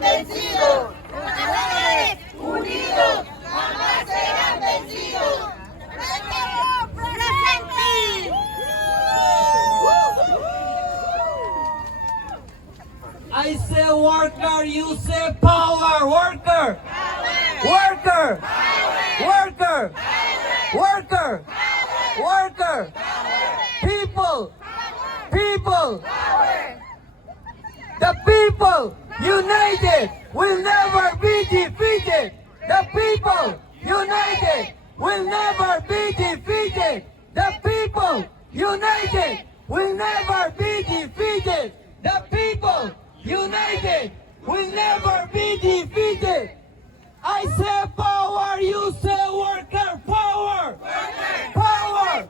serán vencidos. Trabajadores unidos jamás serán vencidos. I say worker, you say power. Worker. Worker. Worker. Worker. Worker. People. People. The people united will never be defeated. The people united will never be defeated. The people united will never be defeated. The people united will never be defeated. I say power, you say worker, power. Power.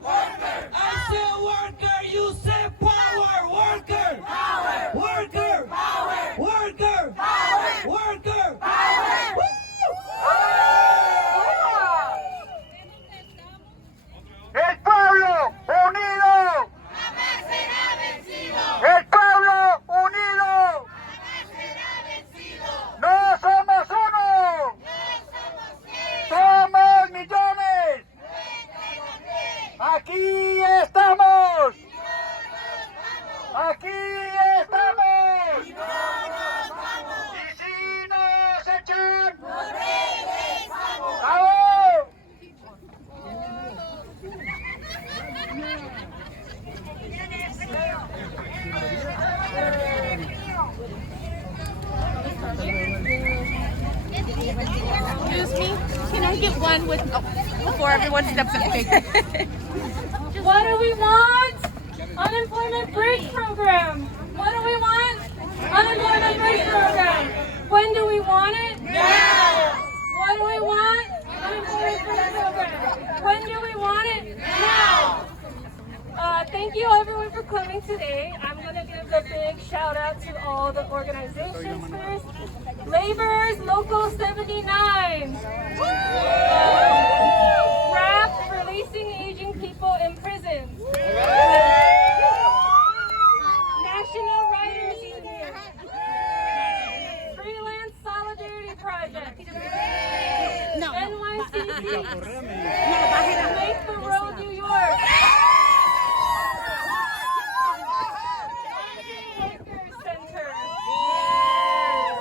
I say worker, you say power, worker. Worker. Worker. Worker. El pueblo unido Jamás será vencido. el pueblo unido Jamás será vencido. no somos uno, somos millones. Aquí estamos, aquí estamos. Y si nos echan, ¡vamos! Excuse me, can I get one with, before everyone steps up? What do we want? Unemployment break program. What do we want? Unemployment break program. When do we want it? Now. What do we want? Unemployment break program. When do we want it? Now. Thank you everyone for coming today. I'm going to give a big shout out to all the organizations first. Laborers Local 79. RAP, releasing aging people in prisons. National Writers Union. Freelance Solidarity Project. NYCC. Make the World New York. Center.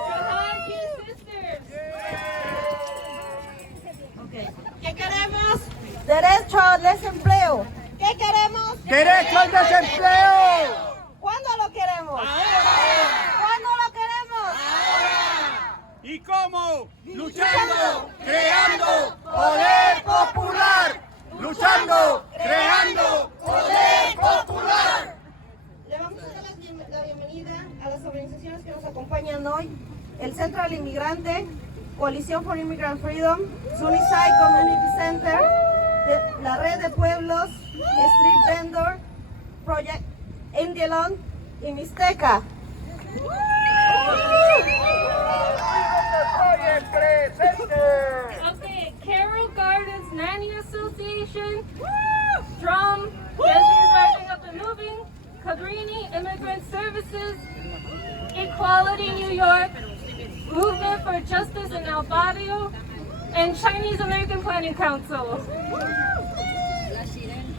Jumaane Sisters. ¿Qué queremos? Derecho al desempleo. ¿Qué queremos? ¡Derecho al desempleo! ¿Cuándo lo queremos? ¿Cuándo lo queremos? ¿Y cómo? Luchando, creando poder popular. Luchando, creando poder popular. Le vamos a dar la bienvenida a las organizaciones que nos acompañan hoy. El Centro del Inmigrante, Coalición for Immigrant Freedom, Sunnyside Community Center, la Red de Pueblos, Street Vendor, Project Indielon y Mixteca. Okay, Carroll Gardens Nanny Association, Drum, Desiree Rising Up and Moving, Cabrini Immigrant Services, Equality New York, Movement for Justice in El Barrio, and Chinese American Planning Council.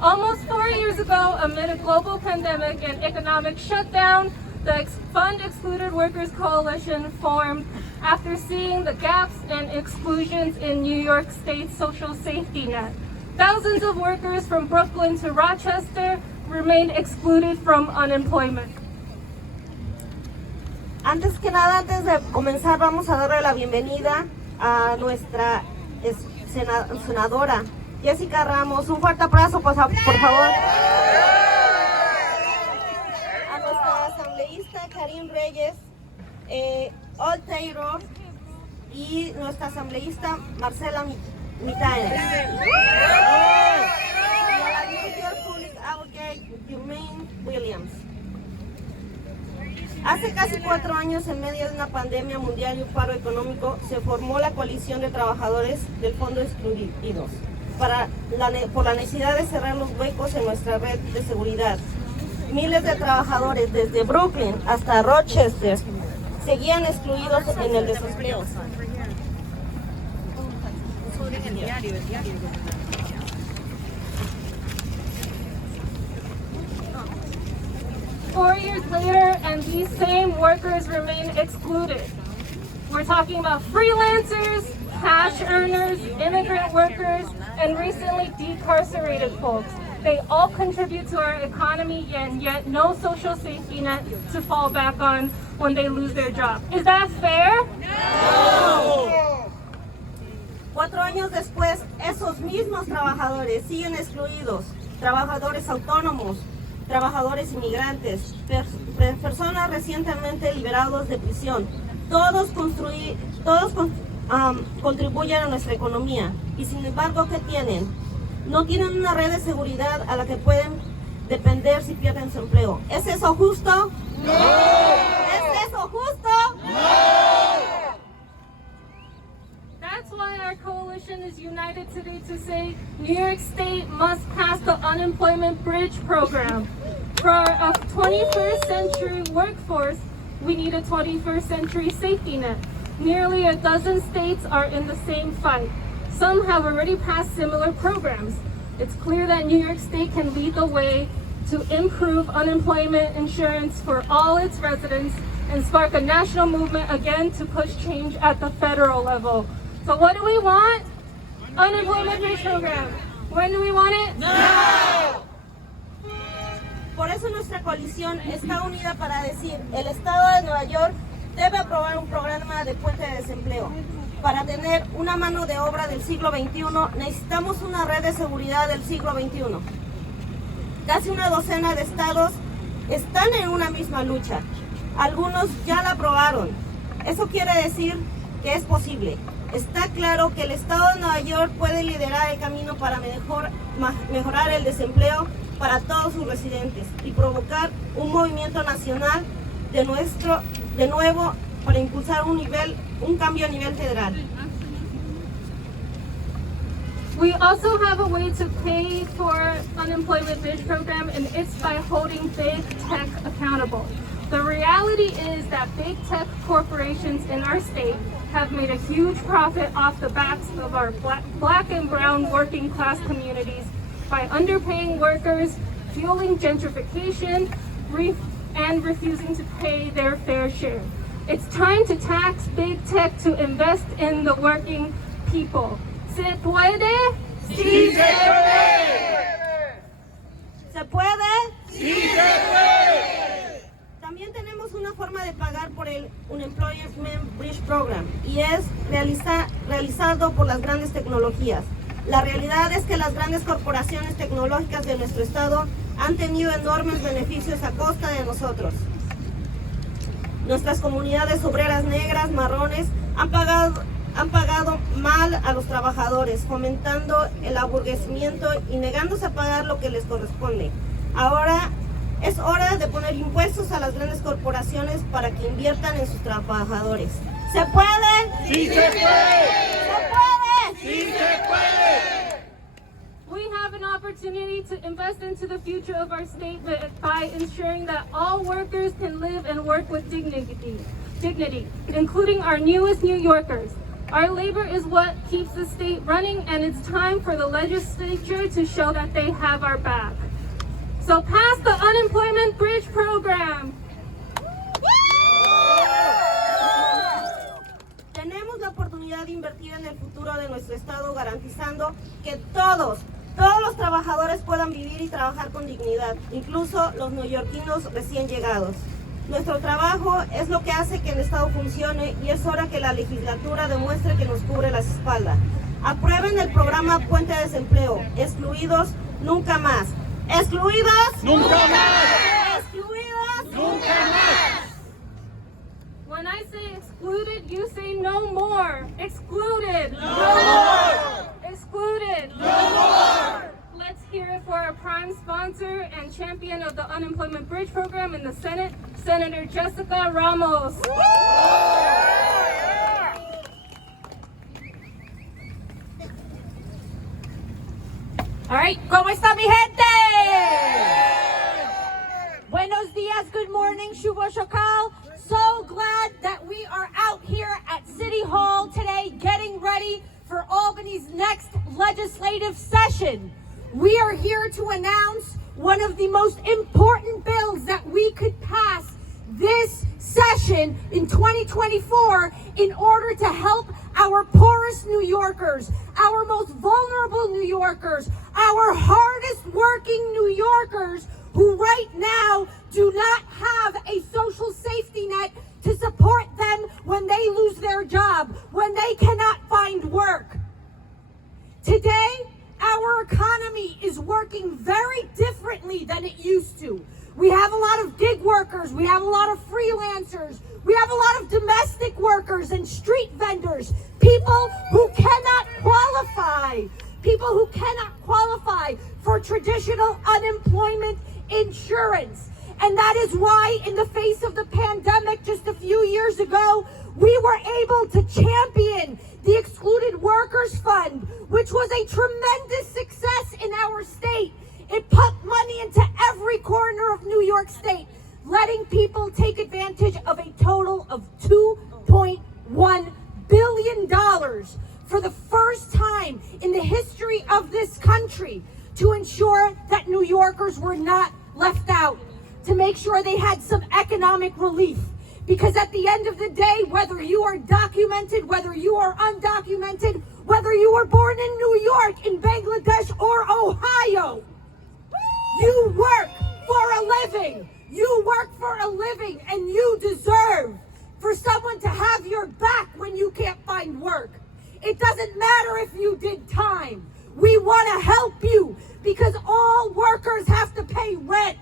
Almost 4 years ago, amid a global pandemic and economic shutdown, the Fund Excluded Workers Coalition formed after seeing the gaps and exclusions in New York State's social safety net. Thousands of workers from Brooklyn to Rochester remained excluded from unemployment. Antes que nada, antes de comenzar, vamos a darle la bienvenida a nuestra senadora Jessica Ramos. Un fuerte aplauso, por favor. A nuestra asambleísta Karim Reyes, Old Taylor y nuestra asambleísta Marcela Mitanyes. Y a la New York Public Advocate Jumaane Williams. Hace casi 4 años, en medio de una pandemia mundial y un paro económico, se formó la coalición de trabajadores del Fondo Excluidos por la necesidad de cerrar los huecos en nuestra red de seguridad. Miles de trabajadores desde Brooklyn hasta Rochester seguían excluidos en el desempleo. 4 years later, and these same workers remain excluded. We're talking about freelancers, cash earners, immigrant workers, and recently decarcerated folks. They all contribute to our economy, and yet no social safety net to fall back on when they lose their job. Is that fair? No. 4 años después, esos mismos trabajadores siguen excluidos. Trabajadores autónomos, trabajadores inmigrantes, personas recientemente liberados de prisión. Todos contribuyen a nuestra economía. Y sin embargo, ¿qué tienen? No tienen una red de seguridad a la que pueden depender si pierden su empleo. ¿Es eso justo? No. ¿Es eso justo? No. That's why our coalition is united today to say New York State must pass the Unemployment Bridge Program. For a 21st century workforce, we need a 21st century safety net. Nearly a dozen states are in the same fight. Some have already passed similar programs. It's clear that New York State can lead the way to improve unemployment insurance for all its residents and spark a national movement again to push change at the federal level. So what do we want? Unemployment Bridge Program. When do we want it? Now. Por eso nuestra coalición está unida para decir, el Estado de Nueva York debe aprobar un programa de puente de desempleo. Para tener una mano de obra del siglo XXI, necesitamos una red de seguridad del siglo XXI. Casi una docena de estados están en una misma lucha. Algunos ya la aprobaron. Eso quiere decir que es posible. Está claro que el Estado de Nueva York puede liderar el camino para mejorar el desempleo para todos sus residentes y provocar un movimiento nacional de nuevo para impulsar un cambio a nivel federal. We also have a way to pay for unemployment bridge program, and it's by holding big tech accountable. The reality is that big tech corporations in our state have made a huge profit off the backs of our black and brown working class communities by underpaying workers, fueling gentrification, and refusing to pay their fair share. It's time to tax big tech to invest in the working people. ¿Se puede? Sí se puede. ¿Se puede? Sí se puede. También tenemos una forma de pagar por el Unemployment Bridge Program y es realizado por las grandes tecnologías. La realidad es que las grandes corporaciones tecnológicas de nuestro estado han tenido enormes beneficios a costa de nosotros. Nuestras comunidades obreras negras, marrones, han pagado mal a los trabajadores, fomentando el aburguesamiento y negándose a pagar lo que les corresponde. Ahora es hora de poner impuestos a las grandes corporaciones para que inviertan en sus trabajadores. ¿Se puede? Sí se puede. ¿Se puede? Sí se puede. We have an opportunity to invest into the future of our state by ensuring that all workers can live and work with dignity, including our newest New Yorkers. Our labor is what keeps the state running, and it's time for the legislature to show that they have our back. So pass the Unemployment Bridge Program. Tenemos la oportunidad de invertir en el futuro de nuestro estado, garantizando que todos los trabajadores puedan vivir y trabajar con dignidad, incluso los neoyorquinos recién llegados. Nuestro trabajo es lo que hace que el estado funcione y es hora que la legislatura demuestre que nos cubre las espaldas. Aprueben el programa Puente de Desempleo. Excluidos, nunca más. ¿Excluidos? Nunca más. ¿Excluidos? Nunca más. When I say excluded, you say no more. Excluded. No more. Excluded. No more. Let's hear it for our prime sponsor and champion of the Unemployment Bridge Program in the Senate, Senator Jessica Ramos. All right, ¿cómo está mi gente? Buenos días, good morning, Shubo Shokal. so glad that we are out here at City Hall today getting ready for Albany's next legislative session. We are here to announce one of the most important bills that we could pass this session in 2024 in order to help our poorest New Yorkers, our most vulnerable New Yorkers, our hardest working New Yorkers who right now do not have a social safety net to support them when they lose their job, when they cannot find work. Today, our economy is working very differently than it used to. We have a lot of gig workers, we have a lot of freelancers, we have a lot of domestic workers and street vendors, people who cannot qualify for traditional unemployment insurance. And that is why in the face of the pandemic just a few years ago, we were able to champion the Excluded Workers Fund, which was a tremendous success in our state. It put money into every corner of New York State, letting people take advantage of a total of $2.1 billion for the first time in the history of this country to ensure that New Yorkers were not left out, to make sure they had some economic relief. Because at the end of the day, whether you are documented, whether you are undocumented, whether you were born in New York, in Bangladesh, or Ohio, you work for a living. You work for a living, and you deserve for someone to have your back when you can't find work. It doesn't matter if you did time. We want to help you because all workers have to pay rent.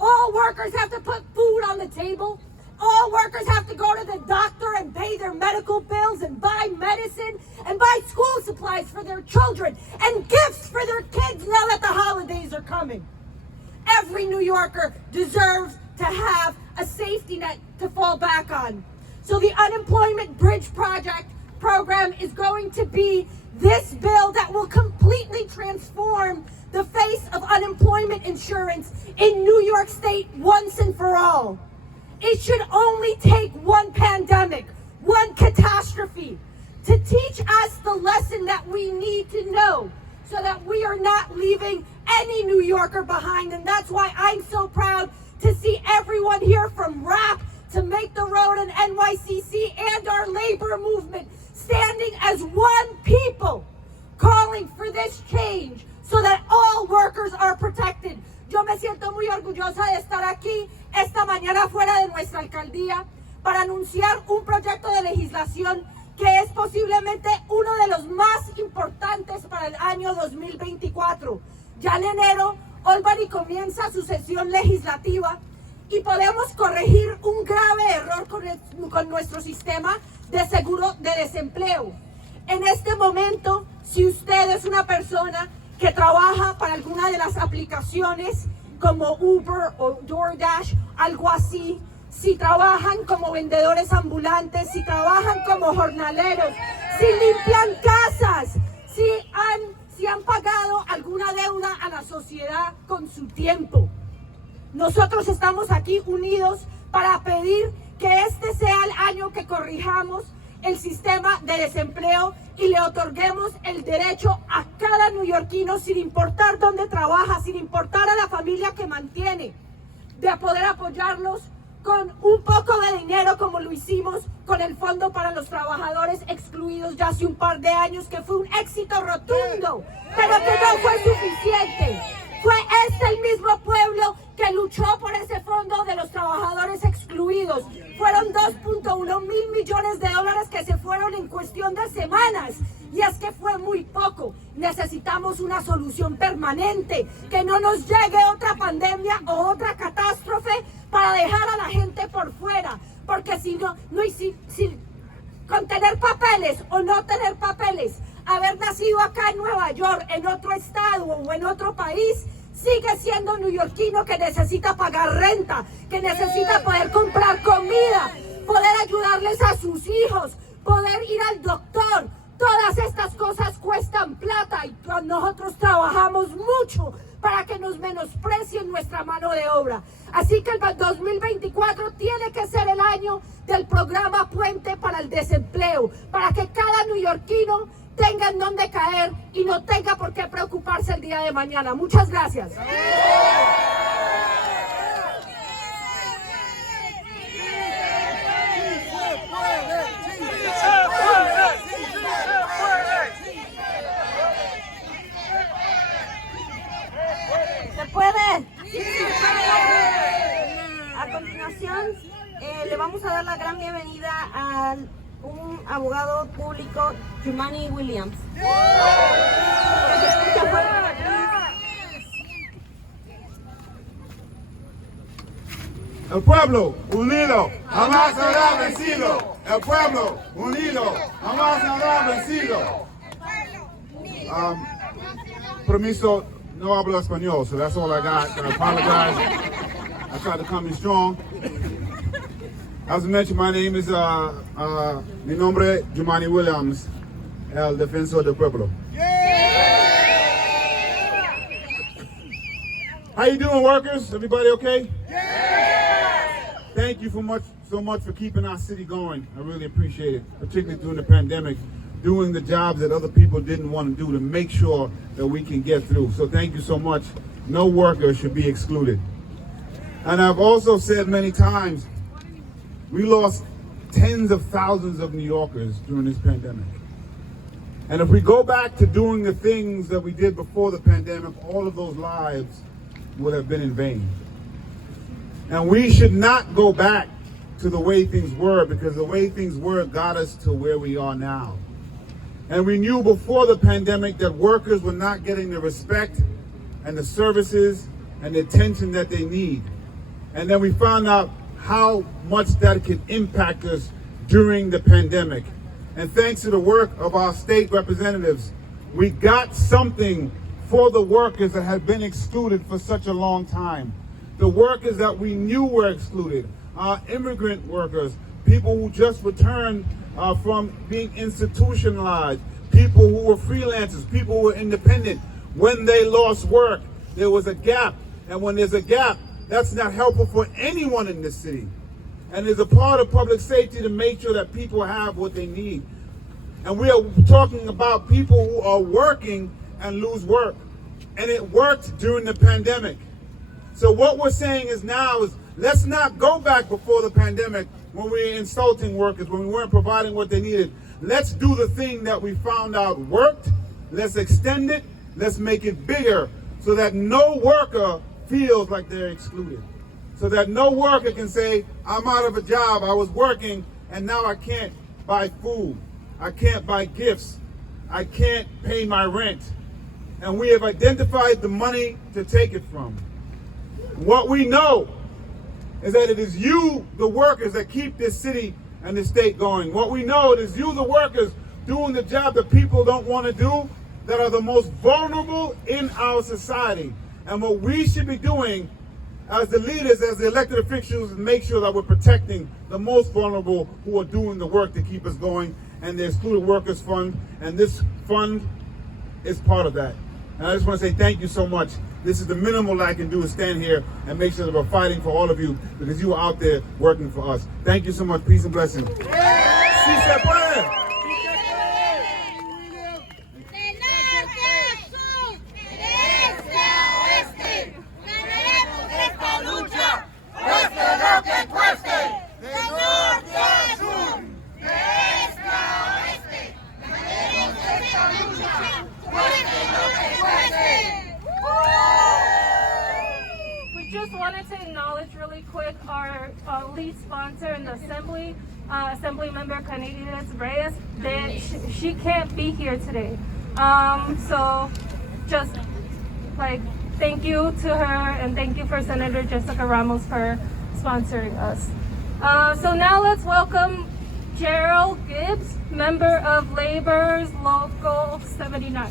All workers have to put food on the table. All workers have to go to the doctor and pay their medical bills and buy medicine and buy school supplies for their children and gifts for their kids now that the holidays are coming. Every New Yorker deserves to have a safety net to fall back on. So the Unemployment Bridge program is going to be this bill that will completely transform the face of unemployment insurance in New York State once and for all. It should only take one pandemic, one catastrophe, to teach us the lesson that we need to know so that we are not leaving any New Yorker behind. And that's why I'm so proud to see everyone here from RAP to Make the Road and NYCC and our labor movement standing as one people, calling for this change so that all workers are protected. Yo me siento muy orgullosa de estar aquí esta mañana fuera de nuestra alcaldía para anunciar un proyecto de legislación que es posiblemente uno de los más importantes para el año 2024. Ya en enero, Albany comienza su sesión legislativa y podemos corregir un grave error con nuestro sistema de seguro de desempleo. En este momento, si usted es una persona que trabaja para alguna de las aplicaciones como Uber o DoorDash, algo así, si trabajan como vendedores ambulantes, si trabajan como jornaleros, si limpian casas, si han pagado alguna deuda a la sociedad con su tiempo. Nosotros estamos aquí unidos para pedir que este sea el año que corrijamos el sistema de desempleo y le otorguemos el derecho a cada neoyorquino, sin importar dónde trabaja, sin importar a la familia que mantiene, de poder apoyarlos con un poco de dinero como lo hicimos con el Fondo para los Trabajadores Excluidos ya hace un par de años, que fue un éxito rotundo, pero que no fue suficiente. Fue el mismo pueblo que luchó por ese fondo de los trabajadores excluidos. Fueron 2.1 mil millones de dólares que se fueron en cuestión de semanas. Y es que fue muy poco. Necesitamos una solución permanente, que no nos llegue otra pandemia o otra catástrofe para dejar a la gente por fuera. Porque si con tener papeles o no tener papeles, haber nacido acá en Nueva York, en otro estado o en otro país, sigue siendo neoyorquino que necesita pagar renta, que necesita poder comprar comida, poder ayudarles a sus hijos, poder ir al doctor. Todas estas cosas cuestan plata y nosotros trabajamos mucho para que nos menosprecien nuestra mano de obra. Así que el 2024 tiene que ser el año del programa Puente para el Desempleo, para que cada neoyorquino tenga en dónde caer y no tenga por qué preocuparse el día de mañana. Muchas gracias. ¿Se puede? A continuación, le vamos a dar la gran bienvenida a un abogado público, Jumaane Williams. El pueblo unido jamás será vencido. El pueblo unido jamás será vencido. Permiso, no hablo español, so that's all I got. I apologize. I tried to come in strong. As I mentioned, my name is, mi nombre es Jumaane Williams, el defensor del pueblo. How you doing, workers? Everybody okay? Thank you so much for keeping our city going. I really appreciate it, particularly during the pandemic, doing the jobs that other people didn't want to do to make sure that we can get through. So thank you so much. No worker should be excluded. And I've also said many times, we lost tens of thousands of New Yorkers during this pandemic. And if we go back to doing the things that we did before the pandemic, all of those lives would have been in vain. And we should not go back to the way things were, because the way things were got us to where we are now. And we knew before the pandemic that workers were not getting the respect and the services and the attention that they need. And then we found out how much that could impact us during the pandemic. And thanks to the work of our state representatives, we got something for the workers that had been excluded for such a long time. The workers that we knew were excluded, immigrant workers, people who just returned from being institutionalized, people who were freelancers, people who were independent. When they lost work, there was a gap. And when there's a gap, that's not helpful for anyone in this city. And it's a part of public safety to make sure that people have what they need. And we are talking about people who are working and lose work. And it worked during the pandemic. So what we're saying is now is, let's not go back before the pandemic when we were insulting workers, when we weren't providing what they needed. Let's do the thing that we found out worked. Let's extend it. Let's make it bigger so that no worker feels like they're excluded. So that no worker can say, I'm out of a job, I was working, and now I can't buy food. I can't buy gifts. I can't pay my rent. And we have identified the money to take it from. What we know is that it is you, the workers, that keep this city and the state going. What we know is you, the workers, doing the job that people don't want to do, that are the most vulnerable in our society. And what we should be doing as the leaders, as the elected officials, is make sure that we're protecting the most vulnerable who are doing the work to keep us going. And the Excluded Workers Fund, and this fund is part of that. And I just want to say thank you so much. This is the minimal I can do, is stand here and make sure that we're fighting for all of you, because you are out there working for us. Thank you so much. Peace and blessings. Sí se puede. Just wanted to acknowledge really quick our lead sponsor in the assembly, Assembly Member Reyes. She can't be here today. So just like thank you to her, and thank you for Senator Jessica Ramos for sponsoring us. So now let's welcome Gerald Gibbs, member of Labor's Local 79.